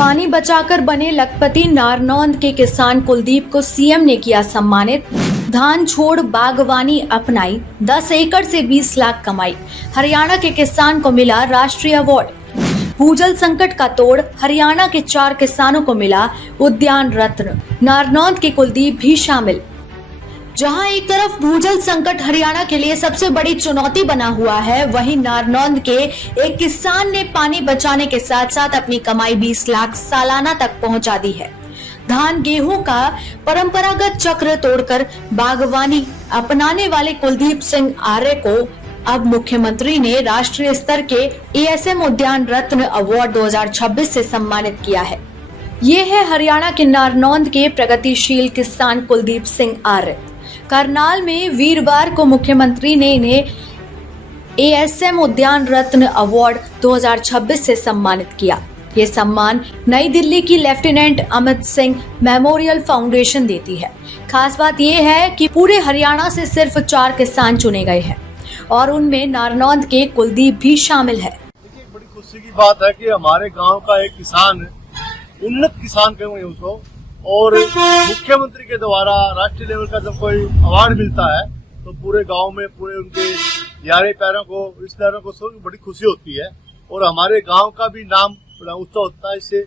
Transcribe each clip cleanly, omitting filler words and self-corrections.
पानी बचाकर बने लखपति नारनौंद के किसान कुलदीप को सीएम ने किया सम्मानित। धान छोड़ बागवानी अपनाई, 10 एकड़ से 20 लाख कमाई। हरियाणा के किसान को मिला राष्ट्रीय अवार्ड। भूजल संकट का तोड़, हरियाणा के 4 किसानों को मिला उद्यान रत्न। नारनौंद के कुलदीप भी शामिल। जहां एक तरफ भूजल संकट हरियाणा के लिए सबसे बड़ी चुनौती बना हुआ है, वहीं नारनौंद के एक किसान ने पानी बचाने के साथ साथ अपनी कमाई 20 लाख सालाना तक पहुंचा दी है। धान गेहूं का परंपरागत चक्र तोड़कर बागवानी अपनाने वाले कुलदीप सिंह आर्य को अब मुख्यमंत्री ने राष्ट्रीय स्तर के एएसएम उद्यान रत्न अवार्ड 2026 से सम्मानित किया है। ये है हरियाणा के नारनौंद के प्रगतिशील किसान कुलदीप सिंह आर्य। करनाल में वीरवार को मुख्यमंत्री ने इन्हें एएसएम उद्यान रत्न अवार्ड 2026 से सम्मानित किया। ये सम्मान नई दिल्ली की lieutenant Amit Singh memorial foundation देती है। खास बात यह है कि पूरे हरियाणा से सिर्फ 4 किसान चुने गए हैं और उनमें नारनौंद के कुलदीप भी शामिल है। देखिए, बड़ी खुशी की बात है कि हमारे गांव का एक किसान, उन्नत किसान कहेंगे उसको, और मुख्यमंत्री के द्वारा राष्ट्रीय लेवल का जब कोई अवार्ड मिलता है तो पूरे गांव में, पूरे उनके यारे पैरों को, रिश्तेदारों को सब बड़ी खुशी होती है और हमारे गांव का भी नाम बड़ा ऊंचा होता है। इससे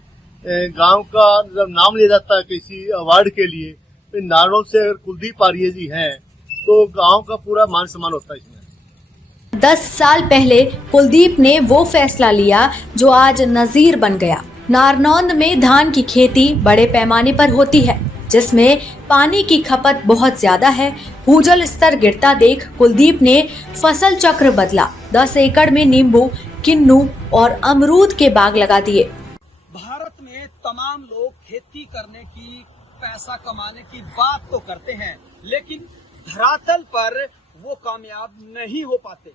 गांव का जब नाम लिया जाता है किसी अवार्ड के लिए, तो नारनौंद से अगर कुलदीप आर्य जी हैं तो गांव का पूरा मान सम्मान होता है इसमें। 10 साल पहले कुलदीप ने वो फैसला लिया जो आज नजीर बन गया। नारनौंद में धान की खेती बड़े पैमाने पर होती है, जिसमें पानी की खपत बहुत ज्यादा है। भूजल स्तर गिरता देख कुलदीप ने फसल चक्र बदला। 10 एकड़ में नींबू, किन्नू और अमरूद के बाग लगा दिए। भारत में तमाम लोग खेती करने की, पैसा कमाने की बात तो करते हैं, लेकिन धरातल पर वो कामयाब नहीं हो पाते।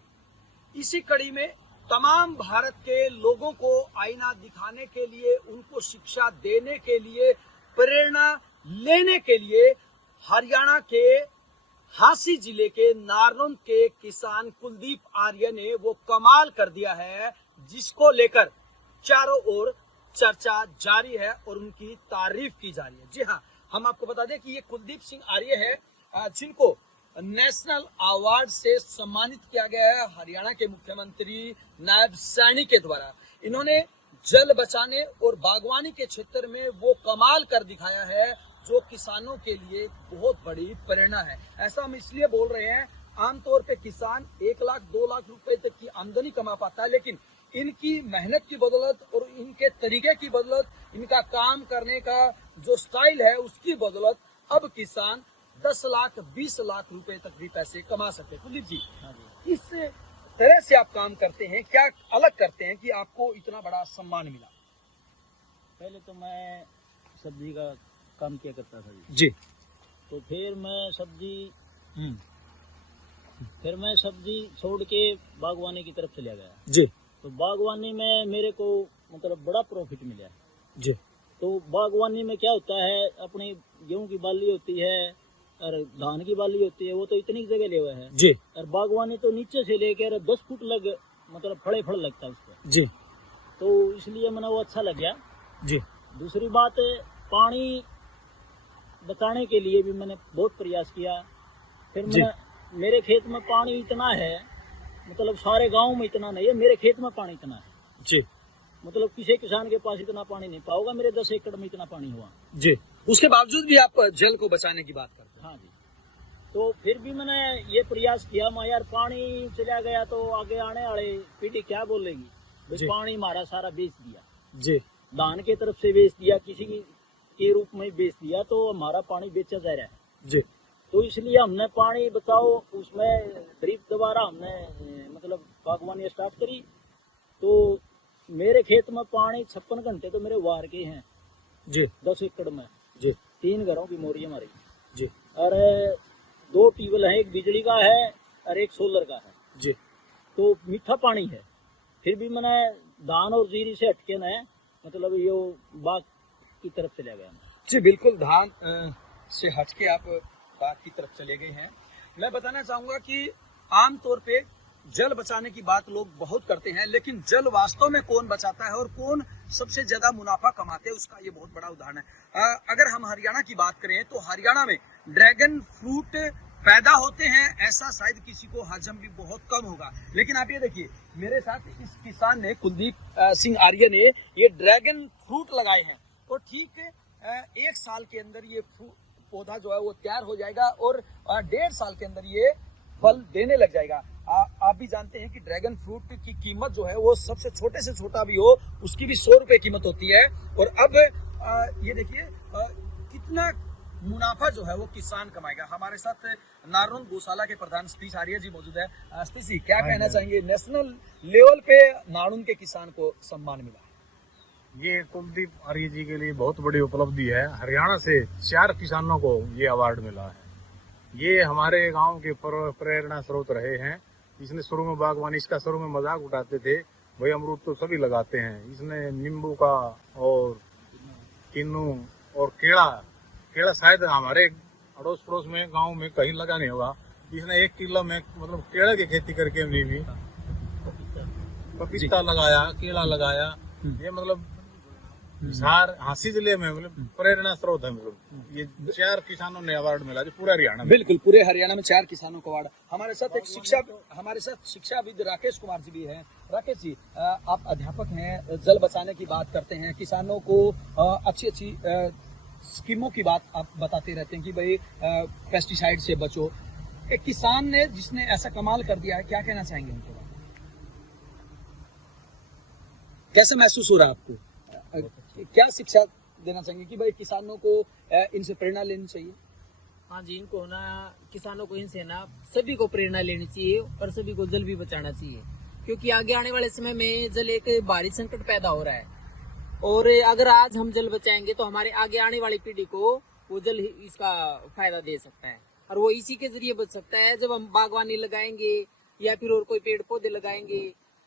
इसी कड़ी में तमाम भारत के लोगों को आईना दिखाने के लिए, उनको शिक्षा देने के लिए, प्रेरणा लेने के लिए हरियाणा के हांसी जिले के नारनौंद के किसान कुलदीप आर्य ने वो कमाल कर दिया है, जिसको लेकर चारों ओर चर्चा जारी है और उनकी तारीफ की जा रही है। जी हाँ, हम आपको बता दें कि ये कुलदीप सिंह आर्य है, जिनको नेशनल अवार्ड से सम्मानित किया गया है हरियाणा के मुख्यमंत्री नायब सैनी के द्वारा। इन्होंने जल बचाने और बागवानी के क्षेत्र में वो कमाल कर दिखाया है जो किसानों के लिए बहुत बड़ी प्रेरणा है। ऐसा हम इसलिए बोल रहे हैं, आमतौर पे किसान 1 लाख 2 लाख रुपए तक की आमदनी कमा पाता है, लेकिन इनकी मेहनत की बदौलत और इनके तरीके की बदौलत, इनका काम करने का जो स्टाइल है उसकी बदौलत अब किसान 10 लाख 20 लाख रुपए तक भी पैसे कमा सकते हैं। कुलदीप जी, इस तरह से आप काम करते हैं, क्या अलग करते हैं कि आपको इतना बड़ा सम्मान मिला? पहले तो मैं सब्जी का काम किया करता था जी। तो फिर मैं सब्जी छोड़ के बागवानी की तरफ चला गया जी। तो बागवानी में मेरे को मतलब बड़ा प्रॉफिट मिला जी। तो बागवानी में क्या होता है, अपनी गेहूं की बाली होती है और धान की बाली होती है, वो तो इतनी जगह ले हुआ है जी। और बागवानी तो नीचे से लेकर 10 फुट लग मतलब फड़ लगता है उसको जी। तो इसलिए मैंने वो अच्छा लग गया जी। दूसरी बात, पानी बचाने के लिए भी मैंने बहुत प्रयास किया। फिर मेरे खेत में पानी इतना है, मतलब सारे गांव में इतना नहीं है, मेरे खेत में पानी इतना है जी। मतलब किसी किसान के पास इतना पानी नहीं पाओगा, मेरे 10 एकड़ में इतना पानी हुआ जी। उसके बावजूद भी आप जल को बचाने की बात करते हैं? हाँ जी। तो फिर भी मैंने ये प्रयास किया, मैं यार पानी चला गया तो आगे आने वाले पीढ़ी क्या बोलेगी, पानी हमारा सारा बेच दिया जी। धान के तरफ से बेच दिया, किसी के रूप में बेच दिया, तो हमारा पानी बेचा जा रहा है जी। तो इसलिए हमने पानी बचाओ, उसमें ड्रिप दोबारा हमने मतलब बागवानी स्टार्ट करी। तो मेरे खेत में पानी 56 घंटे तो मेरे वार के हैं जी। 10 एकड़ में जी। 3 घरों की मोरी हमारी जी। और 2 ट्यूबवेल है, एक बिजली का है और एक सोलर का है जी। तो मीठा पानी है। फिर भी मैंने धान और जीरी से हटके न मतलब ये बाग की तरफ चला गया जी। बिल्कुल, धान से हटके आप बाग की तरफ चले गए हैं। मैं बताना चाहूंगा कि आमतौर पे जल बचाने की बात लोग बहुत करते हैं, लेकिन जल वास्तव में कौन बचाता है और कौन सबसे ज्यादा मुनाफा कमाते हैं, उसका ये बहुत बड़ा उदाहरण है। अगर हम हरियाणा की बात करें तो हरियाणा में ड्रैगन फ्रूट पैदा होते हैं, ऐसा शायद किसी को हजम भी बहुत कम होगा। लेकिन आप ये देखिए, मेरे साथ इस किसान ने, कुलदीप सिंह आर्य ने, ये ड्रैगन फ्रूट लगाए हैं और ठीक 1 साल के अंदर ये पौधा जो है वो तैयार हो जाएगा और 1.5 साल के अंदर ये फल देने लग जाएगा। आप भी जानते हैं कि ड्रैगन फ्रूट की कीमत जो है वो सबसे छोटे से छोटा भी हो उसकी भी 100 रुपए कीमत होती है। और अब ये देखिए कितना मुनाफा जो है वो किसान कमाएगा। हमारे साथ नारनौंद गौशाला के प्रधान सतीश आर्य जी मौजूद है। सतीश जी, क्या कहना चाहेंगे, नेशनल लेवल पे नारनौंद के किसान को सम्मान मिला? ये कुलदीप आर्य जी के लिए बहुत बड़ी उपलब्धि है। हरियाणा से 4 किसानों को ये अवार्ड मिला है। ये हमारे गांव के प्रेरणा स्रोत रहे हैं। इसने शुरू में बागवानी, इसका शुरू में मजाक उठाते थे, भाई अमरूद तो सभी लगाते हैं, इसने नींबू का और किन्नू और केला शायद हमारे अड़ोस पड़ोस में गांव में कहीं लगा नहीं होगा। इसने 1 किलो में मतलब केला की खेती करके भी पपीता लगाया, केला लगाया। ये मतलब हासिल जिले में मतलब प्रेरणा स्रोत है। मतलब ये 4 किसानों ने अवार्ड मिला जो पूरे हरियाणा में। बिल्कुल, पूरे हरियाणा में 4 किसानों को अवार्ड। हमारे साथ शिक्षाविद राकेश कुमार जी भी हैं। राकेश जी, आप अध्यापक हैं, जल बचाने की बात करते हैं, किसानों को अच्छी स्कीमों की बात आप बताते रहते हैं कि भाई पेस्टिसाइड से बचो। एक किसान ने जिसने ऐसा कमाल कर दिया है, क्या कहना चाहेंगे उनके बारे में? कैसे महसूस हो रहा है आपको? क्या शिक्षा देना चाहेंगे कि भाई किसानों को इनसे प्रेरणा लेनी चाहिए? हाँ जी, इनको ना, किसानों को इनसे ना सभी को प्रेरणा लेनी चाहिए और सभी को जल भी बचाना चाहिए, क्योंकि आगे आने वाले समय में जल एक भारी संकट पैदा हो रहा है। और अगर आज हम जल बचाएंगे तो हमारे आगे आने वाली पीढ़ी को वो जल इसका फायदा दे सकता है, और वो इसी के जरिए बच सकता है जब हम बागवानी लगाएंगे या फिर और कोई पेड़ पौधे लगाएंगे।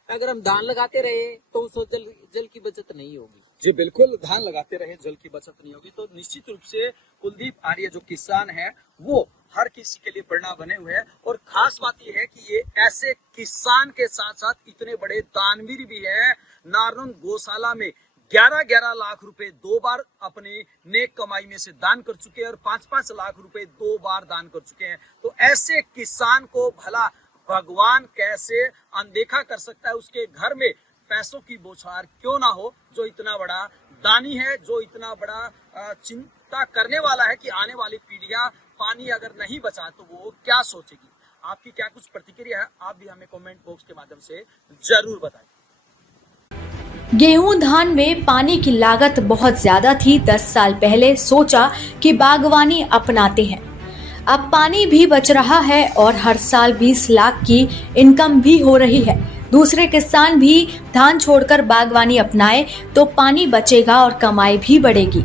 अगर हम धान लगाते रहे तो उससे जल की बचत नहीं होगी। जी बिल्कुल, धान लगाते रहे जल की बचत नहीं होगी। तो निश्चित रूप से कुलदीप आर्य जो किसान है वो हर किसी के लिए प्रेरणा बने हुए हैं। और खास बात यह है कि ये ऐसे किसान के साथ साथ इतने बड़े दानवीर भी हैं। नारनौंद गौशाला में 11-11 लाख रुपए 2 बार अपने नेक कमाई में से दान कर चुके हैं और 5-5 लाख रुपए 2 बार दान कर चुके हैं। तो ऐसे किसान को भला भगवान कैसे अनदेखा कर सकता है? उसके घर में पैसों की बौछार क्यों ना हो, जो इतना बड़ा दानी है, जो इतना बड़ा चिंता करने वाला है कि आने वाली पीढ़ियां पानी अगर नहीं बचा तो वो क्या सोचेगी। आपकी क्या कुछ प्रतिक्रिया है, आप भी हमें कमेंट बॉक्स के माध्यम से जरूर बताएं। गेहूं धान में पानी की लागत बहुत ज्यादा थी। 10 साल पहले सोचा कि बागवानी अपनाते हैं। अब पानी भी बच रहा है और हर साल 20 लाख की इनकम भी हो रही है। दूसरे किसान भी धान छोड़कर बागवानी अपनाए तो पानी बचेगा और कमाई भी बढ़ेगी।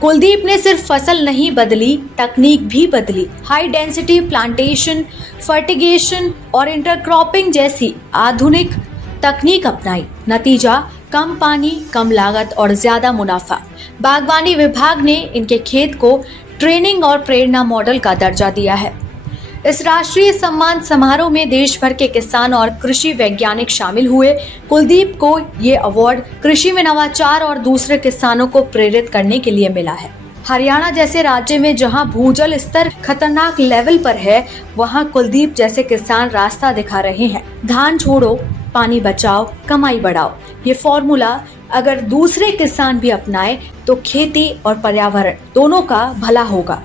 कुलदीप ने सिर्फ फसल नहीं बदली, तकनीक भी बदली। हाई डेंसिटी प्लांटेशन, फर्टिगेशन और इंटरक्रॉपिंग जैसी आधुनिक तकनीक अपनाई। नतीजा, कम पानी, कम लागत और ज्यादा मुनाफा। बागवानी विभाग ने इनके खेत को ट्रेनिंग और प्रेरणा मॉडल का दर्जा दिया है। इस राष्ट्रीय सम्मान समारोह में देश भर के किसान और कृषि वैज्ञानिक शामिल हुए। कुलदीप को ये अवार्ड कृषि में नवाचार और दूसरे किसानों को प्रेरित करने के लिए मिला है। हरियाणा जैसे राज्य में जहां भूजल स्तर खतरनाक लेवल पर है, वहां कुलदीप जैसे किसान रास्ता दिखा रहे हैं। धान छोड़ो, पानी बचाओ, कमाई बढ़ाओ। ये फॉर्मूला अगर दूसरे किसान भी अपनाए तो खेती और पर्यावरण दोनों का भला होगा।